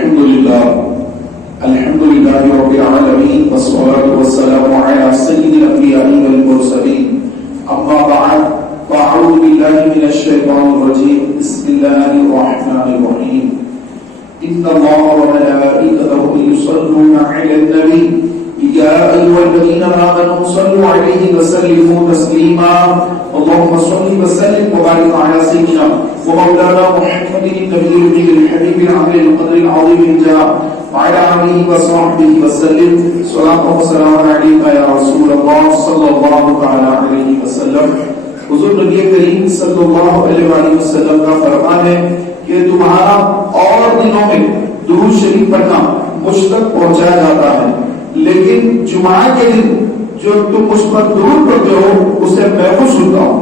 الحمد لله رب العالمين والصلاة والسلام على سيد الأنبياء والمرسلين أما بعد فأعوذ بالله من الشيطان الرجيم بسم الله الرحمن الرحيم إن الله وملائكته يصلون على النبي يا أيها الذين آمنوا صلوا عليه وسلموا تسليما اللهم صل وسلم وبارك على سيدنا ومولانا محمد النبي الحبيب العظيم القدر العظيم الجاه وعلى آله وصحبه وسلم صلاة وسلام عليك يا رسول الله صلى الله عليه وسلم. حضور نبی کریم صلی اللہ علیہ وسلم کا فرمان ہے کہ تمہارا اور دنوں میں درود شریف پڑھنا مجھ تک پہنچایا جاتا ہے، لیکن جمعہ کے دن جو تم مجھ پر درود پڑھتے ہو اسے میں خود سنتا ہوں.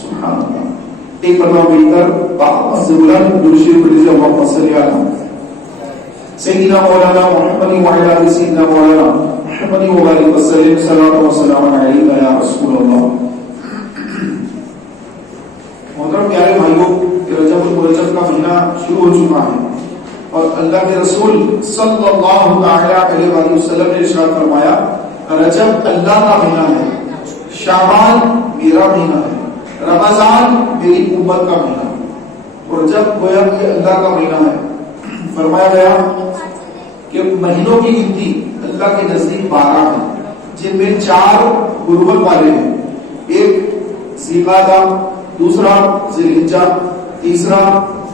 سبحان اللہ. ایک مرتبہ مل کر باپ سے بلند درود شریف پڑھ لیجیے. اللہم صلی علی سیدنا مولانا محمد وعلی آل سیدنا مولانا محمد وبارک وسلم صلاۃ و سلام علیک یا رسول اللہ. محترم پیارے بھائیوں، رجب المرجب کا مہینہ شروع ہو چکا ہے اور اللہ کے رسول صلی اللہ علیہ وسلم نے ارشاد فرمایا رجب اللہ کا مہینہ ہے، شعبان میرا مہینہ ہے، رمضان میری امت کا مہینہ ہے. اور جب گویا کہ اللہ کا مہینہ ہے، فرمایا گیا کہ مہینوں کی گنتی اللہ کے نزدیک 12 ہے، جن میں 4 غربت والے ہیں. ایک ذی-القعدہ، دوسرا ذی الحجہ، تیسرا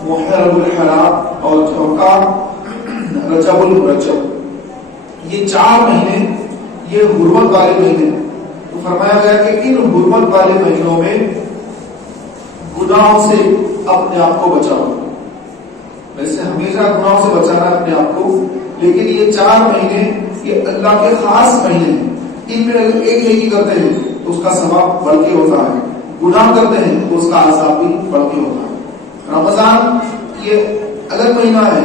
محرم الحرام اور چوتھا رجب المرجب. یہ 4 مہینے یہ حرمت والے مہینے. تو فرمایا گیا کہ ان حرمت والے مہینوں میں گناہوں سے اپنے آپ کو بچاؤ. ویسے ہمیشہ گناہوں سے بچانا اپنے آپ کو، لیکن یہ 4 مہینے یہ اللہ کے خاص مہینے ہیں. ان میں اگر ایک نیکی کرتے ہیں تو اس کا ثواب بڑھ کے ہوتا ہے، گناہ کرتے ہیں تو اس کا عذاب بھی بڑھ کے ہوتا ہے. رمضان یہ الگ مہینہ ہے،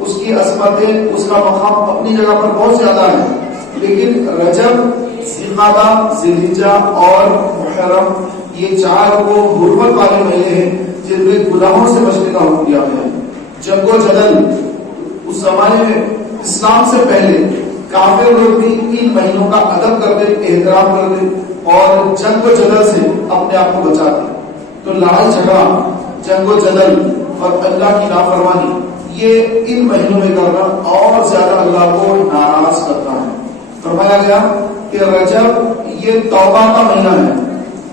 اس کی عظمتیں، اس کا مقام اپنی جگہ پر بہت زیادہ ہے، لیکن رجب، ذی-القعدہ، ذی الحجہ اور محرم یہ 4 وہ حرمت والے مہینے ہیں جن میں گناہوں سے بچنے کا حکم دیا گیا ہے. جنگ و جدل اس زمانے میں اسلام سے پہلے کافر لوگ بھی ان مہینوں کا ادب کرتے، احترام کرتے اور جنگ و جدل سے اپنے آپ کو بچاتے. تو لڑائی جھگڑا، جنگ و جدل اور اللہ کی نافرمانی یہ ان مہینوں میں کرنا اور زیادہ اللہ کو ناراض کرتا ہے. فرمایا گیا کہ رجب یہ توبہ کا مہینہ ہے،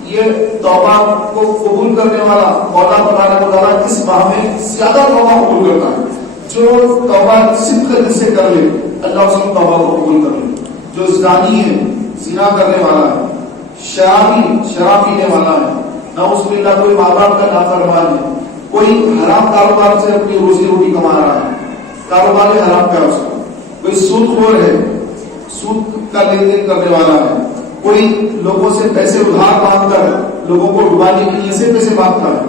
یہ توبہ کو قبول کرنے والا مولا تبارک و تعالیٰ اس ماہ میں زیادہ توبہ قبول کرتا ہے. جو توبہ صدق دل سے کر لے اللہ اس کی توبہ کو قبول کر لے. جو زانی ہے، زنا کرنے والا ہے، شراب پینے والا ہے، نعوذ باللہ کوئی ماں باپ کا نافرمان ہے، کوئی حرام کاروبار سے اپنی روزی روٹی کما رہا ہے، کاروبار حرام کا اس کا، کوئی سود خور ہے، سود کا لین دین کرنے والا ہے، کوئی لوگوں سے پیسے ادھار مانگ کر لوگوں کو ڈبانے کے لیے سے پیسے مانگتا ہے.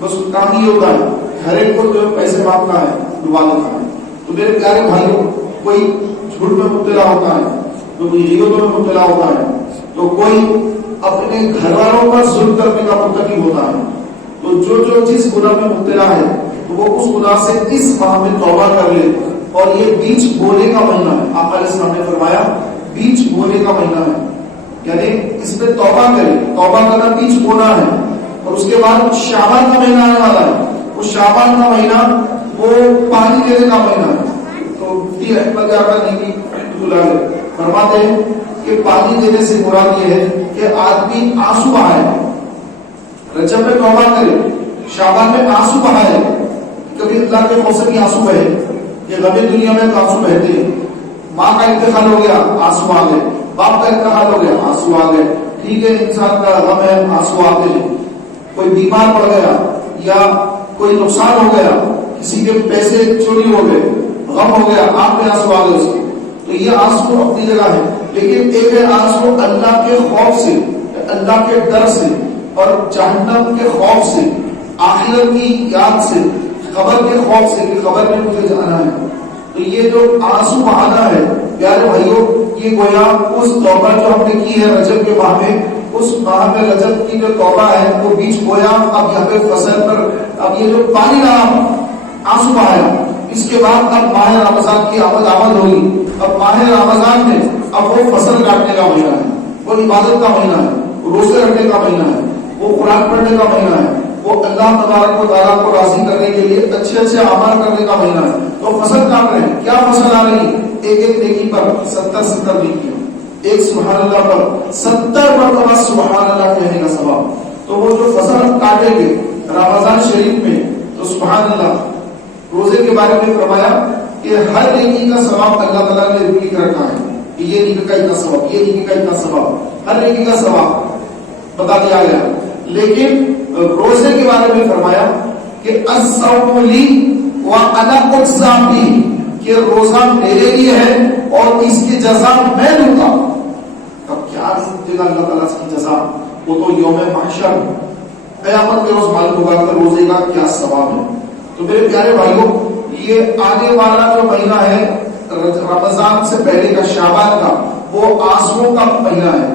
بس کام یہ ہوتا ہے ہر ایک کو جو پیسے مانگتا ہے ڈبا دیتا ہے. تو میرے پیارے بھائیوں، کوئی جھوٹ میں مبتلا ہوتا ہے، تو کوئی غیبتوں میں مبتلا ہوتا ہے، تو کوئی اپنے گھر والوں پر ظلم کرنے کا مرتکب ہوتا ہے. تو جو جس گناہ میں مبتلا ہے تو وہ اس گناہ سے اس ماہ میں توبہ کر لے. اور یہ بیج بونے کا مہینہ ہے. آقا علیہ السلام نے فرمایا بیج بونے کا مہینہ ہے، یعنی اس میں توبہ کرے. توبہ کرنا بیج بونا ہے. اور اس کے بعد شعبان کا مہینہ آنے والا ہے. وہ شعبان کا مہینہ وہ پانی دینے کا مہینہ ہے. تو مفتی احمد یعقوب نیکی رحمۃ اللہ علیہ فرماتے ہیں کہ پانی دینے سے مراد یہ ہے کہ آدمی آنسو بہائے. رجب میں توبہ کرے، شعبان میں آنسو بہائے. کبھی اللہ کے خوف سے آنسو بہے، یہ غم دنیا میں تو آنسو بہتے ہیں. ماں کا انتقال ہو گیا، آنسو آ گئے. باپ کا انتقال ہو گیا، آنسو آ گئے. ٹھیک ہے، انسان کا غم ہے، آنسو آتے ہیں. کوئی بیمار پڑ گیا یا کوئی نقصان ہو گیا، کسی کے پیسے چوری ہو گئے، غم ہو گیا، آنکھ میں آنسو آ گئے اس کے. تو یہ آنسو اپنی جگہ ہے، لیکن ایک ہے آنسو اللہ کے خوف سے، اللہ کے ڈر سے اور جہنم کے خوف سے، آخرت کی یاد سے، قبر کے خوف سے کہ قبر میں مجھے جانا ہے. تو یہ جو آنسو بہانا ہے پیارے بھائیوں، یہ گویا اس توبہ جو ہم نے کی ہے رجب کے ماہ میں، اس ماہ میں رجب کی جو توبہ ہے وہ بیچ بویا. اب یہاں پہ فصل پر اب یہ جو پانی رہا، آنسو بہایا، اس کے بعد اب ماہ رمضان کی آمد ہوگی. اب ماہ رمضان میں اب وہ فصل کاٹنے کا مہینہ ہے, وہ عبادت کا مہینہ ہے, روزے رکھنے کا مہینہ ہے, وہ قرآن پڑھنے کا مہینہ ہے, وہ اللہ تبارک و تعالیٰ کو راضی کرنے کے لیے اچھے اچھے اعمال کرنے کا مہینہ ہے. تو فصل کاٹ رہے ہیں. کیا فصل آ رہی ہے؟ ایک ایک نیکی پر 70 نیکیاں, ایک سبحان اللہ پر 70 مرتبہ سبحان اللہ کہنے کا ثواب. تو وہ جو فصل کاٹیں گے رمضان شریف میں, تو سبحان اللہ. روزے کے بارے میں فرمایا کہ ہر نیکی کا ثواب اللہ تعالیٰ نے لکھ رکھا ہے, کہ یہ نیکی کا اتنا ثواب, یہ نیکی کا اتنا ثواب, ہر نیکی کا ثواب بتا دیا گیا. لیکن روزے کے بارے میں فرمایا کہ الصوم لی وانا اجزی بہ, کہ روزہ میرے لیے ہے اور اس کی جزا میں دوں گا. اب کیا دے گا اللہ تعالیٰ اس کی جزا؟ وہ تو یوم محشر, قیامت کے روز معلوم ہوگا کہ روزے کا کیا ثواب ہے. تو میرے پیارے بھائیوں, یہ آنے والا جو مہینہ ہے رمضان سے پہلے کا, شعبان کا, وہ آنسوؤں کا مہینہ ہے.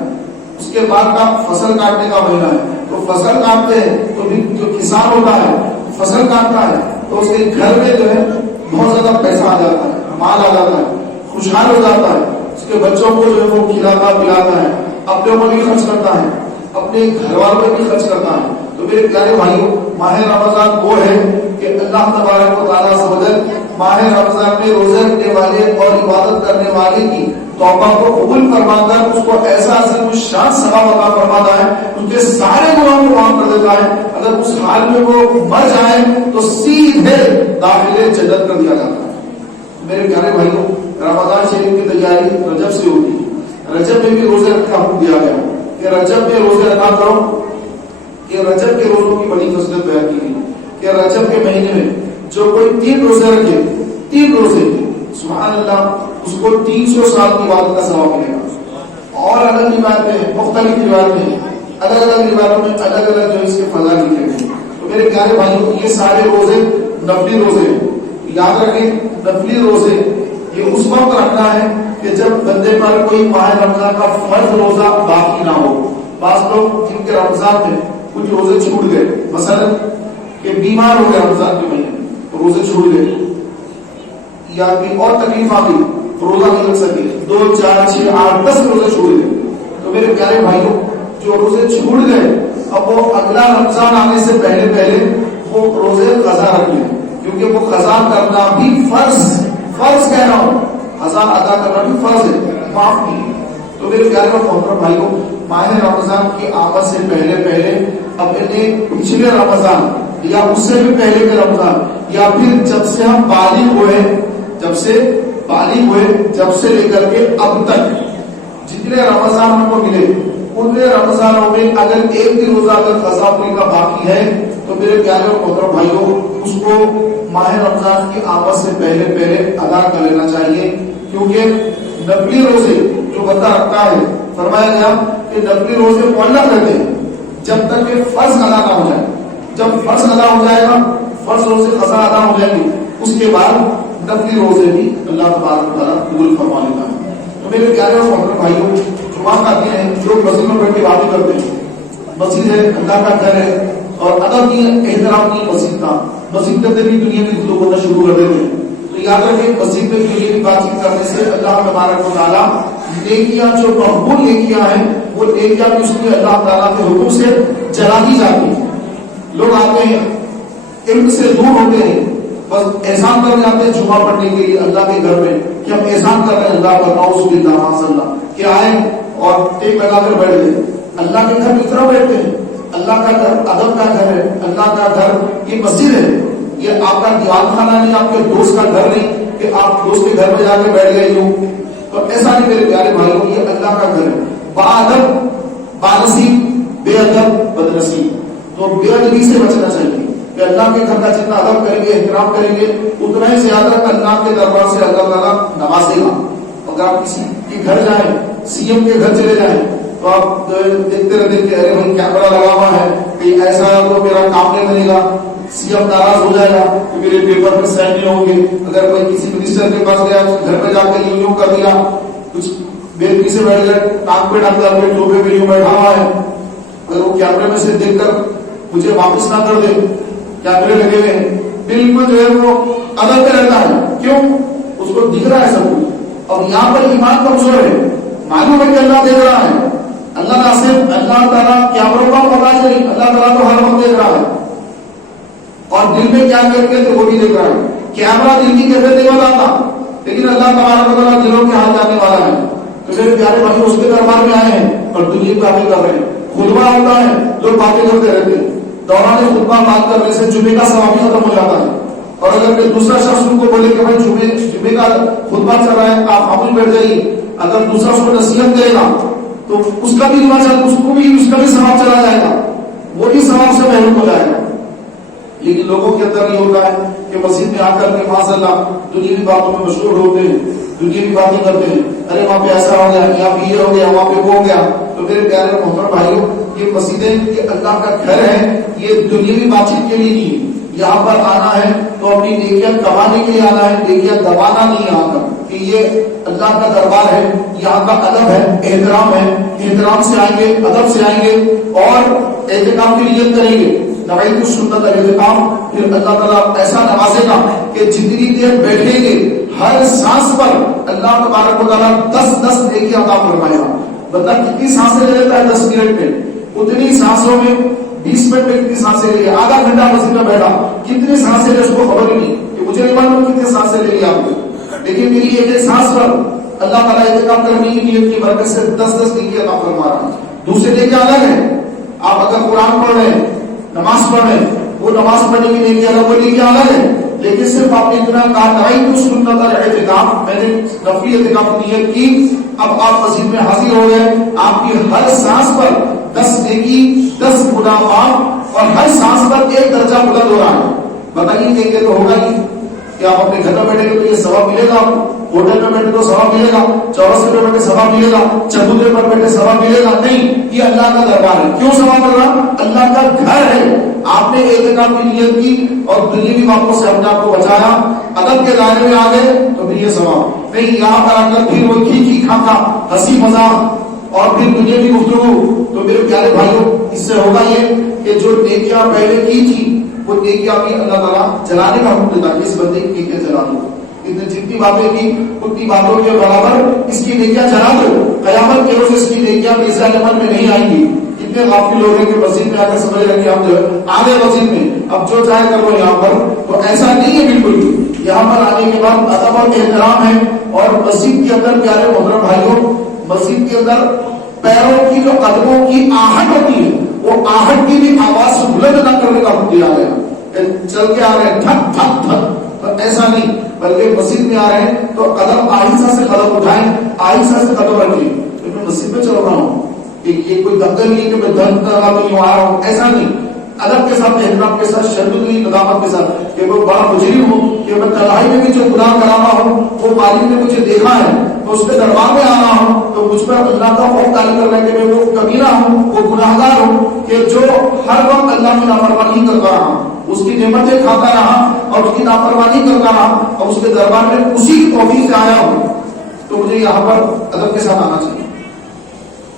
اس کے بعد کا فصل کاٹنے کا مہینہ ہے. تو فصل کاٹتے ہیں تو بھی جو کسان ہوتا ہے فصل کاٹتا ہے تو اس کے گھر میں جو ہے بہت زیادہ پیسہ آ جاتا ہے, مال آ جاتا ہے, خوشحال ہو جاتا ہے. اس کے بچوں کو جو ہے وہ کھلاتا پلاتا ہے, اپنے اوپر بھی خرچ کرتا ہے, اپنے گھر والوں پہ بھی خرچ کرتا ہے. تو میرے پیارے بھائیوں, ماہ رمضان وہ ہے کہ اللہ تبارک و تعالیٰ سے بدل ماہ رمضان میں روزے رکھنے والے اور عبادت کرنے والے کی توبہ کو قبول فرما کر اس کو ایسا عظیم الشان ثواب عطا فرماتا ہے, ان کے سارے گناہوں کو معاف کر دیتا ہے. اگر اس حال میں وہ مر جائے تو سیدھے داخلے جنت کر دیا جاتا ہے. میرے پیارے بھائیوں, رمضان شریف کی تیاری رجب سے ہوتی ہے. رجب میں بھی روزے رکھنے کا حکم دیا گیا کہ رجب میں روزے رکھا کرو, کہ رجب کے روزوں کی بڑی فضیلت بیان کی گئی کہ رجب کے مہینے میں جو کوئی 3 روزے رکھے, 3 روزے, سبحان اللہ, اس کو 300 سال کی عبادت کا ثواب ملے گا. اور الگ روایتیں ہیں, مختلف روایتیں ہیں, الگ الگ روایتوں میں الگ الگ جو اس کے فضائل لکھے گئے. تو میرے پیارے بھائیوں, یہ سارے روزے نفلی روزے ہیں. یاد رکھیں, نفلی روزے یہ اس وقت رکھنا ہے کہ جب بندے پر کوئی ماہ رمضان کا فرض روزہ باقی نہ ہو. بعض لوگ جن کے رمضان میں کچھ روزے چھوٹ گئے, مثلا کہ بیمار ہو گئے رمضان کے مہینے تو روزے چھوٹ گئے, یا کوئی اور تکلیف آ گئی روزہ نہیں رکھ سکے, 2 4 6 8 10 روزے چھوٹ گئے. تو میرے پیارے بھائیوں, جو روزے چھوٹ گئے اب وہ اگلا رمضان آنے سے پہلے وہ روزے قضا رکھ لیں, کیونکہ وہ قضا کرنا بھی فرض کہہ رہا ہوں, قضا ادا کرنا بھی فرض ہے, معاف نہیں. تو میرے پیارے اور محترم بھائیوں, ماہ رمضان کی آمد سے پہلے اپنے پچھلے رمضان یا اس سے بھی پہلے کے رمضان, یا پھر جب سے ہم بالغ ہوئے, جب سے لے کر کے اب تک جتنے رمضان ہم کو ملے, ان رمضانوں میں اگر ایک بھی روزہ اگر قضا کوئی کا باقی ہے تو میرے پیارے اور محترم بھائیوں, اس کو ماہ رمضان کی آمد سے پہلے ادا کر لینا چاہیے. کیونکہ نفلی روزے جو بندہ رکھتا ہے, فرمایا گیا کہ نفلی روزے معلق رہتے ہیں جب تک کہ فرض ادا نہ ہو جائے. جب فرض ادا ہو جائے گا, فرض روزے قضا ادا ہو جائیں گے, اس کے بعد نفلی روزے بھی اللہ تبارک و تعالیٰ قبول فرما لیتا ہے. تو میرے پیارے اور محترم بھائیوں, جمعہ آتے ہیں لوگ مسجد میں بیٹھ کے باتیں کرتے ہیں. مسجد ہے, اللہ کا گھر ہے, اور ادب کی احترام کی مسجد کا, مسجد کے بھی دنیا کی گفتگو کرنا شروع کر دیتے ہیں. تو یاد رکھیں, مسجد میں دنیا کی بات چیت کرنے سے اللہ تبارک و تعالیٰ نیکیاں جو مقبول نیکیاں ہیں وہ نیکیاں بھی اس لیے اللہ تعالیٰ کے حکم سے جلا دی جاتی ہیں. لوگ آتے ہیں علم سے دور ہوتے ہیں, بس احسان کرنے جاتے ہیں جمعہ پڑھنے کے لیے اللہ کے گھر میں, کہ ہم احسان کر رہے ہیں اللہ کا, نعوذ باللہ معاذ اللہ, کہ آئے اور ٹیک لگا کر بیٹھ گئے. اللہ کے گھر کس طرح بیٹھتے ہیں؟ اللہ کا گھر ادب کا گھر ہے, اللہ کا گھر یہ مسجد ہے, یہ آپ کا دیوان خانہ نہیں, آپ کے دوست کا گھر نہیں کہ آپ دوست کے گھر میں جا کے بیٹھ گئے یوں. تو ایسا نہیں میرے پیارے بھائیوں, یہ اللہ کا گھر ہے. باادب بانصیب, بے ادب بدنصیب. تو بے ادبی سے بچنا چاہیے کہ اللہ کے گھر کا جتنا ادب کریں گے, احترام کریں گے, اتنا ہی زیادہ اللہ کے دربار سے اللہ تعالیٰ نوازے گا. اگر آپ کسی کے گھر جائیں, سی ایم کے گھر چلے جائیں, تو آپ دیکھتے رہتے کہ ارے بھائی کیمرہ لگا ہوا ہے, کہ ایسا تو میرا کام نہیں بنے گا, سی ایم ناراض ہو جائے گا کہ میرے پیپر میں سائن نہیں ہوں گے. اگر کوئی کسی منسٹر کے پاس گیا, گھر میں جا کے یوں کر دیا, کچھ بے ادبی سے بیٹھ گئے, ناک پہ ڈاکتا ہے, ٹوپے پہ یوں بیٹھا ہوا ہے, اگر وہ کیمرے میں سے دیکھ کر مجھے واپس نہ کر دے, کیمرے لگے ہوئے ہیں, بالکل جو ہے وہ ادب پہ رہتا ہے, کیوں؟ اس کو دکھ رہا ہے سب کچھ، اور یہاں پر ایمان کمزور ہے، معلوم ہے کہ اللہ دیکھ رہا ہے، اللہ ناصر اللہ تعالیٰ کیمروں کا پتا نہیں، اللہ تعالیٰ تو ہر وقت دیکھ رہا ہے، اور دل میں کیا کر کے تو وہ بھی دیکھ رہا ہے۔ کیمرہ دل کی کیفیت نہیں بتاتا، لیکن اللہ تبارک و تعالیٰ دلوں کے حال جاننے والا ہے۔ تو میرے پیارے بھائی اس کے دربار میں آئے ہیں اور دنیا کی باتیں کر رہے ہیں۔ خطبہ ہوتا ہے، لوگ باتیں کرتے رہتے ہیں، دوران خطبہ بات کرنے سے جمعے کا ثواب ختم ہو جاتا ہے، اور اگر کوئی دوسرا شخص ان کو بولے کہ بھائی جمعے کا خطبہ چل رہا ہے، آپ خاموش بیٹھ جائیے، اگر دوسرا اس کو نصیحت کرے گا تو اس کا بھی اس کا بھی ثواب چلا جائے گا، وہ بھی ثواب سے محروم ہو جائے گا۔ لیکن لوگوں کے اندر یہ ہوتا ہے کہ مسجد میں آ کر کے معاذ اللہ دنیاوی باتوں میں مشغول ہوتے ہیں، دنیاوی باتیں کرتے ہیں، ارے وہاں پہ ایسا ہو گیا، یہاں پہ یہ ہو گیا، وہاں پہ وہ ہو گیا۔ تو میرے پیارے محترم بھائیوں، یہ مسجدیں یہ اللہ کا گھر ہے، یہ دنیاوی بات چیت کے لیے نہیں ہے۔ یہاں پر آنا ہے تو اپنی نیکیاں کمانے کے لیے آنا ہے، نیکیاں دبانا نہیں ہے آ کر، کہ یہ اللہ کا دربار ہے، یہاں کا ادب ہے، احترام ہے، احترام سے آئیں گے، ادب سے آئیں گے اور اعتکاف کی نیت کریں گے، نویت السنت الاعتکاف، پھر اللہ تعالیٰ ایسا نوازے گا کہ جتنی دیر بیٹھیں گے ہر سانس پر اللہ تبارک و تعالیٰ 10 نیکیاں عطا فرمائے گا۔ بندہ کتنی سانسیں لے لیتا ہے 10 منٹ میں، اتنی سانسوں میں 20 منٹ میں کتنی سانسیں لے لیا، آدھا گھنٹہ مسجد میں بیٹھا کتنی سانسیں لے اس کو خبر ہی نہیں کہ مجھے نہیں معلوم کتنی سانسیں لے لی آپ نے، لیکن میری ایک سانس پر اللہ تعالیٰ اعتکاف کرنے کی نیت کی برکت سے 10 نیکیاں عطا فرما رہا ہے۔ دوسرے نیکیاں الگ ہیں، آپ اگر قرآن پڑھ رہے ہیں، نماز پڑھ رہے ہیں، وہ نماز پڑھنے کی نیکی الگ، وہ نیکی الگ ہے، لیکن صرف آپ نے اتنا کہا نویت السنت الاعتکاف، میں نے نفلی اعتکاف نیت کی، اب آپ مسجد میں حاضر ہو گئے، آپ کی ہر سانس پر 10 نیکی، 10 منافعات، اور ہر سانس پر 1 درجہ بلند ہو رہا ہے۔ بتائیے نیکی تو ہوگا ہی کہ آپ اپنے گھر میں بیٹھے گے تو یہ ثواب ملے گا، ہوٹل میں بیٹھے تو ثواب ملے گا، چوراسے پہ بیٹھے ثواب ملے گا، چبوترے پر بیٹھے ثواب ملے گا، نہیں، یہ اللہ کا دربار ہے۔ کیوں ثواب مل رہا؟ اللہ کا گھر ہے، آپ نے اعتکاف کی نیت کی اور دنیاوی باتوں سے اپنے آپ کو بچایا، ادب کے دائرے میں آ گئے تو پھر یہ ثواب نہیں، یہاں پر آ کر پھر وہ کھی کھاکھا ہنسی مذاق اور پھر دنیاوی گفتگو، تو میرے پیارے بھائیوں اس سے ہوگا یہ کہ جو نیکیاں پہلے کی تھی وہ نیکیاں بھی اللہ تعالیٰ جلانے کا حکم دیتا ہے، اس بندے کی نیکیاں جلا دو، جتنی باتیں کی اتنی باتوں کے برابر اس کی نیکیاں جلا دو، قیامت کے روز اس کی نیکیاں میزان عمل میں نہیں آئیں گی۔ کتنے غافل لوگ ہیں کہ مسجد میں آ کر سمجھ رہے ہیں کہ ہم جو آگے مسجد میں اب جو چاہے کر لو یہاں پر، تو ایسا نہیں ہے بالکل بھی۔ یہاں پر آنے کے بعد ادب اور احترام ہے، اور مسجد کے اندر پیارے محترم بھائیوں، مسجد کے اندر پیروں کی جو قدموں کی آہٹ ہوتی ہے وہ آہٹ کی بھی آواز سے بلند نہ کرنے کا حکم دیا گیا، چل کے آ رہے ہیں دھک دھک دھک، تو ایسا نہیں، بلکہ مسجد میں آ رہے ہیں تو قدم آہستہ سے قدم اٹھائیں، آہستہ سے قدم رکھیں، تو میں مسجد میں چل رہا ہوں، کہ یہ کوئی دھکا نہیں کہ میں دھک کر رہا تو یوں آ رہا ہوں، ایسا نہیں، ادب کے ساتھ، احترام کے ساتھ، شدت کی ندامت کے ساتھ، کہ وہ بڑا مجرم ہوں کہ میں تنہائی میں بھی جو گناہ کر رہا ہوں وہ مالک نے مجھے دیکھا ہے تو اس کے دربار میں آ رہا ہوں، تو مجھ پر اللہ کا خوف طاری کر رہا ہے کہ میں وہ کمینہ ہوں، وہ گناہ گار ہوں، کہ جو ہر وقت اللہ کی نافرمانی کرتا رہا، اس کی نعمتیں کھاتا رہا اور اس کی نافرمانی کرتا رہا، اور اس کے دربار میں اسی کی توفیق سے آیا ہوں، تو مجھے یہاں پر ادب کے ساتھ آنا چاہیے۔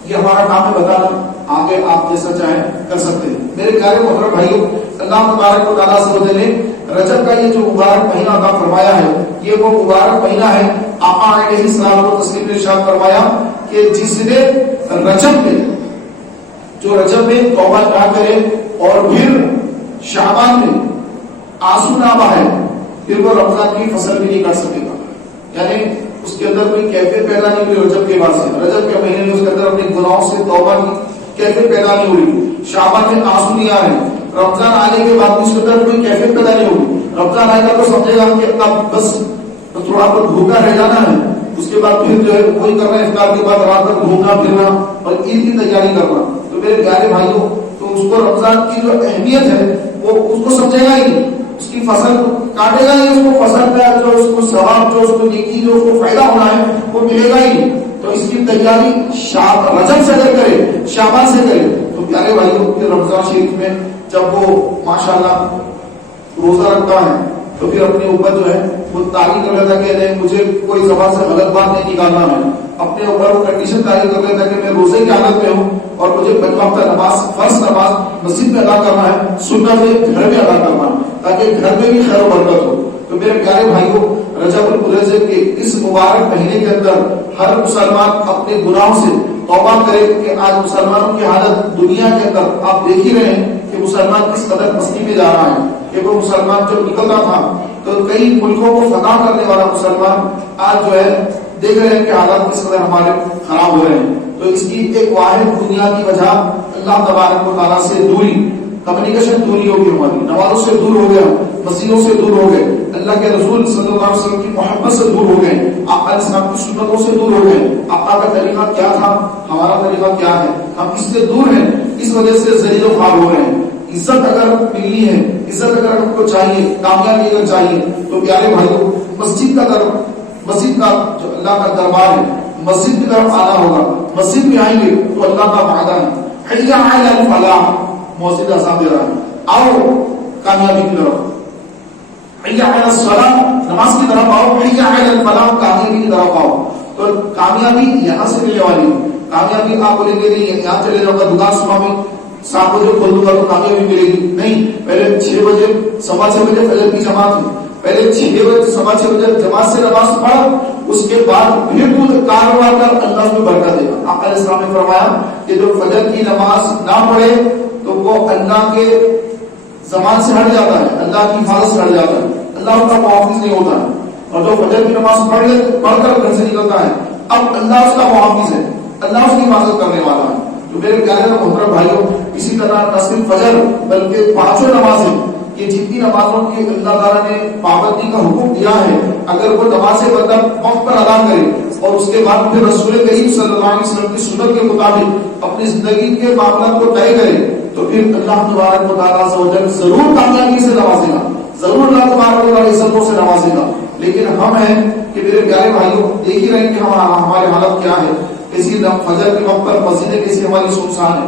یہ ہمارا کام ہے بتانا، آگے آپ جیسا چاہیں کر سکتے ہیں۔ میرے پیارے محترم بھائیوں، اللہ تبارک و تعالیٰ سے نے رجب کا یہ جو مبارک مہینہ عطا فرمایا ہے، یہ وہ مبارک مہینہ ہے، آقا علیہ السلام کو تسلیم نے ارشاد فرمایا کہ جس نے رجب میں توبہ نہ کرے اور پھر شعبان میں آنسو نہ بہائے، پھر وہ رمضان کی فصل بھی نہیں کر سکے گا، یعنی اس کے اندر کوئی کیفیت پیدا نہیں ہوئی رجب کے بعد سے، رجب کے مہینے میں اس کے اندر اپنے گناہوں سے توبہ کی کیفیت پیدا نہیں ہوئی، شعبان میں آنسو نہیں آ رہے، رمضان آنے کے بعد اس کے اندر کوئی کیفیت پیدا نہیں ہوئی، رمضان آئے گا تو سمجھے گا کہ اب بس تھوڑا بہت بھوکا رہ جانا ہے، اس کے بعد پھر جو ہے وہی کرنا ہے، افطار کے بعد رات تک گھومنا پھرنا اور عید کی تیاری کرنا۔ تو میرے پیارے بھائیوں، تو اس کو رمضان کی جو اہمیت ہے وہ اس کو سمجھے گا ہی، اس کی فصل کاٹے گا ہی، اس کو فصل کا جو اس کو ثواب، جو اس کو نیکی، جو اس کو فائدہ ہونا ہے وہ ملے گا ہی۔ تو اس کی تیاری رجب سے اگر کرے، شعبان سے کرے، تو پیارے بھائیوں کہ رمضان شریف میں جب وہ ماشاءاللہ روزہ رکھتا ہے تو پھر اپنے اوپر جو ہے وہ تعریف کر لیتا کہ نہیں مجھے کوئی زبان سے غلط بات نہیں نکالنا ہے، اپنے اوپر وہ کنڈیشن تعریف کر لیتا کہ میں روزے کی حالت میں ہوں اور مجھے وقت نماز، فرض نماز مسجد میں ادا کرنا ہے، سنت گھر میں ادا کرنا ہے تاکہ گھر میں بھی خیر و برکت ہو۔ تو میرے پیارے بھائیوں، رجب المرجب کے اس مبارک مہینے کے اندر ہر مسلمان اپنے گناہوں سے توبہ کرے کہ آج مسلمانوں کی حالت دنیا کے اندر آپ دیکھ ہی رہے ہیں کہ مسلمان کس قدر مستی میں جا رہا ہے. کہ وہ مسلمان جو نکلتا تھا تو کئی ملکوں کو فتح کرنے والا مسلمان آج جو ہے دیکھ رہے ہیں کہ حالات کس قدر ہمارے خراب ہو رہے ہیں. تو اس کی ایک واحد بنیادی وجہ اللہ تبارک و تعالیٰ سے دوری، کمیونیکیشن دوری ہوگی، ہماری نمازوں سے دور ہو گیا، مسجدوں سے دور ہو گئے، اللہ کے رسول صلی اللہ علیہ وسلم کی محبت سے دور ہو گئے، آقا علیہ السلام کی سنتوں سے دور ہو گئے. آقا کا طریقہ کیا تھا، ہمارا طریقہ کیا ہے، ہم اس سے دور ہیں. اس وجہ سے ذلیل و خوار ہو رہے ہیں. عزت اگر ملنی ہے، عزت اگر ہم کو چاہیے، کامیابی اگر چاہیے، تو پیارے بھائیوں مسجد کا جو اللہ کا دربار ہے، مسجد کی طرف آنا ہوگا. مسجد میں آئیں گے تو اللہ کا وعدہ ہے، حی علی الفلاح، مسجد اذان دے رہا ہے، آؤ کامیابی کی طرف، حی علی الصلاۃ، نماز کی طرف آؤ، حی علی الفلاح، کامیابی کی طرف آؤ. تو کامیابی یہاں سے ملنے والی ہے. کامیابی آپ بولیں گے نہیں یہاں چلے جاؤ گا دکان صبح میں 7 بجے کھول دوں گا تو کامیابی ملے گی. نہیں، پہلے 6 بجے 6:15 بجے فجر کی جماعت ہے، پہلے 6 بجے 6:15 بجے جماعت سے نماز پڑھ، اس کے بعد پھر تو کاروبار کر، اللہ اس میں برکت دے گا. آقا علیہ السلام نے فرمایا کہ جو فجر کی نماز نہ پڑھے تو وہ اللہ کے زمان سے ہٹ جاتا ہے، اللہ کی حفاظت سے ہٹ جاتا ہے، اللہ اس کا محافظ نہیں ہوتا ہے. اور جو فجر کی نماز پڑھ کر گھر سے نکلتا ہے، اب اللہ اس کا محافظ ہے، اللہ اس کی حفاظت کرنے والا ہے. تو میرے پیارے محترم بھائیوں، اسی طرح نہ صرف فجر بلکہ 5 نمازیں، یہ جتنی نمازوں کی اللہ تعالیٰ نے پابندی کا حکم دیا ہے، اگر وہ نمازیں بندہ وقت پر ادا کرے اور اس کے بعد پھر رسول کریم صلی اللہ علیہ وسلم کی سنت کے مطابق اپنی زندگی کے معاملات کو طے کرے، تو پھر اللہ تبارک و تعالیٰ عز و جل ضرور کامیابی سے نوازے گا، ضرور اللہ تبارک و تعالیٰ عزتوں سے نوازے گا. لیکن ہم ہیں کہ میرے پیارے بھائیوں دیکھ ہی رہے کہ ہمارے حالت کیا ہے. کسی فجر کے وقت پر مسجدیں کیسی ہماری سنسان ہے،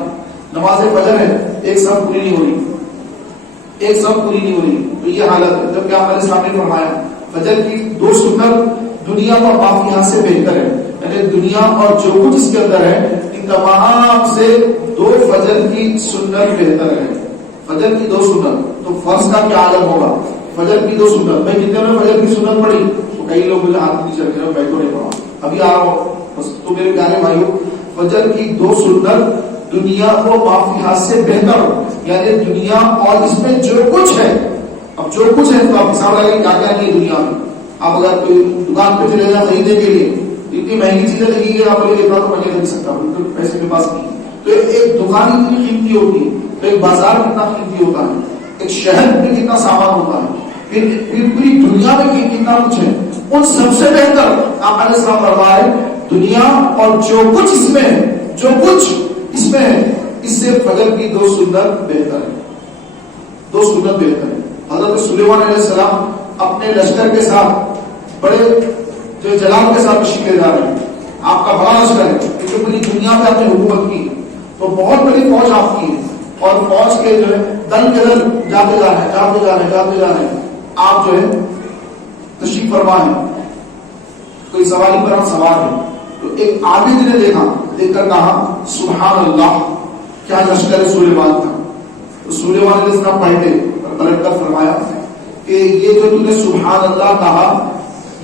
نماز فجر ہے ایک سب پوری نہیں ہو رہی، ایک سب پوری نہیں ہو رہی. تو یہ حالت ہے. جب کہ آپ علیہ السلام نے فرمایا فجر کی 2 سنت دنیا اور باقیات سے بہتر ہے، یعنی دنیا اور جو کچھ اس کے اندر ہے ان تمام سے 2 فجر کی سنت بہتر ہے. فجر کی 2 سنت، تو فرض کا کیا عالم ہوگا. فجر کی 2 سنت، میں جتنے میں فجر کی سنت پڑھی تو کئی لوگ مجھے ہاتھ نہیں چل رہے، میں تو نہیں پڑھا، ابھی آ رہا ہوں بس. تو میرے پیارے بھائیوں فجر کی 2 سنت دنیا و باقیات سے بہتر، یعنی دنیا اور اس میں جو کچھ ہے، اب جو کچھ ہے تو آپ حساب لگائیں کیا کیا نہیں دنیا میں. آپ اگر کوئی دکان پہ چلے جائیں خریدنے کے لیے، اتنی مہنگی چیزیں لگی گئی، آپ کو اتنا تو میں نہیں خرید سکتا، پیسے کے پاس نہیں. تو ایک دکان کتنی قیمتی ہوتی ہے، تو ایک بازار کتنا قیمتی ہوتا ہے، ایک شہر میں کتنا سامان ہوتا ہے، پھر پوری دنیا میں کتنا کچھ ہے. ان سب سے بہتر آپ علیہ السلام فرمائے دنیا اور جو کچھ اس میں ہے، جو کچھ اس میں ہے، اس سے فجر کی 2 سنت بہتر ہے. 2 سنت بہتر ہے. حضرت سلیمان علیہ السلام اپنے لشکر کے ساتھ بڑے جو جلال کے ساتھ تشریف لے جا رہے ہیں. آپ کا بڑا لشکر ہے کیونکہ پوری دنیا پہ آپ نے حکومت کی، تو بہت بڑی فوج آپ کی ہے، اور فوج کے جو ہے دل کے دل جاتے جا رہے ہیں. آپ جو ہے تشریف فرما ہے، کوئی سواری پر ہم سوار ہیں، تو ایک عابد نے دیکھ کر کہا سبحان اللہ، کیا لشکر سلیمان تھا. تو سلیمان علیہ السلام پلٹے اور پلٹ کر فرمایا کہ یہ جو تم نے سبحان اللہ کہا،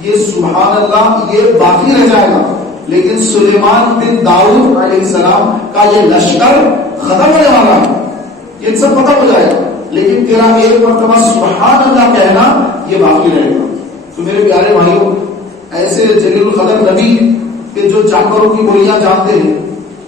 یہ سبحان اللہ یہ باقی رہ جائے گا، لیکن سلیمان بن داؤد علیہ السلام کا یہ لشکر ختم ہونے والا ہے، یہ سب پتہ ہو جائے گا، لیکن تیرا ایک مرتبہ سبحان اللہ کہنا یہ باقی رہے گا. تو میرے پیارے بھائیوں، ایسے جلیل القدر نبی کہ جو جانوروں کی بولیاں جانتے ہیں،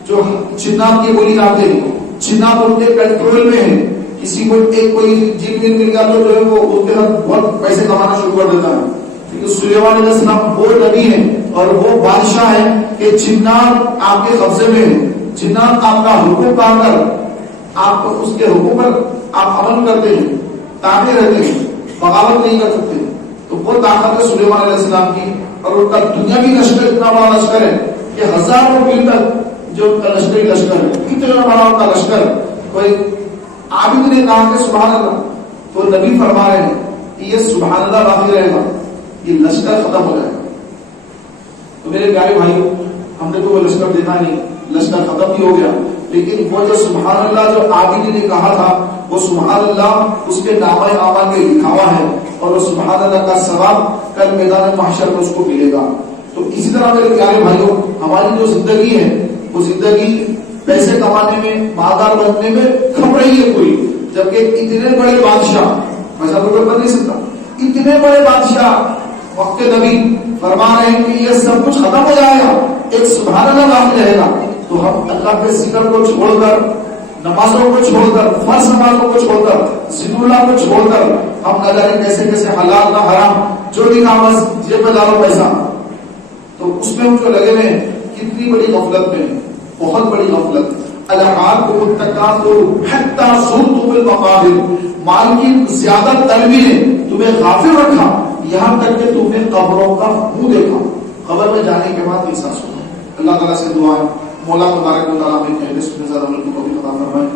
جو جنات کی بولی جانتے ہیں، جنات ان کے کنٹرول میں ہے، کسی کو ایک کوئی جن مل گیا تو جو ہے وہ ان کے ساتھ بہت پیسے کمانا شروع کر دیتا ہے. کیونکہ سلیمان علیہ السلام وہ نبی ہیں اور وہ بادشاہ ہیں کہ جنات آپ کے قبضے میں ہیں، جنات آپ کا حکم پا کر آپ اس کے حکم پر آپ عمل کرتے ہیں، تابع رہتے ہیں، بغاوت نہیں کر سکتے. تو وہ طاقت ہے سلیمان علیہ السلام کی، اور ان کا دنیاوی لشکر اتنا بڑا لشکر ہے کہ ہزاروں میل تک جو لشکری لشکر ہے، اتنا بڑا ان کا لشکر. کوئی عابد نے کہا کہ سبحان اللہ، تو نبی فرما رہے ہیں کہ یہ سبحان اللہ باقی رہے گا، یہ لشکر ختم ہو جائے گا. تو میرے پیارے بھائیوں، ہم نے تو وہ لشکر دیکھا نہیں، لشکر ختم بھی ہو گیا، لیکن وہ جو سبحان اللہ جو عابد نے کہا تھا وہ سبحان اللہ اس کے نامہ اعمال میں لکھا ہوا ہے اور وہ سبحان اللہ کا ثواب کل میدان محشر میں اس کو ملے گا. تو اسی طرح میرے پیارے بھائیوں ہماری جو زندگی ہے وہ زندگی پیسے کمانے میں مالدار بننے میں کھپ رہی ہے پوری, جبکہ اتنے بڑے بادشاہ میں سب کو بتا نہیں سکتا, اتنے بڑے بادشاہ وقت نبی فرما رہے ہیں کہ یہ سب کچھ ختم ہو جائے گا, ایک سبحان اللہ باقی رہے گا. تو ہم اللہ کے ذکر کو چھوڑ کر, نمازوں کو چھوڑ کر, فرض نمازوں کو چھوڑ کر, ذکر اللہ کو چھوڑ کر ہم نہ جانے کیسے کیسے حلال نہ حرام جو بھی کام جیب میں ڈالو پیسہ, تو اس میں ہم جو لگے ہوئے کتنی بڑی غفلت میں, بہت بڑی غفلت. الحاق التکاثر حتی زرتم المقابر, مال کی زیادہ طلبی نے تمہیں غافل رکھا یہاں تک کہ تم نے قبروں کا منہ دیکھا, قبر میں جانے کے بعد احساس ہوا. اللہ تعالیٰ سے دعا ہے مولا تبارک و تعالیٰ میں کہنے سے زیادہ عمل کو بھی عطا فرمائے.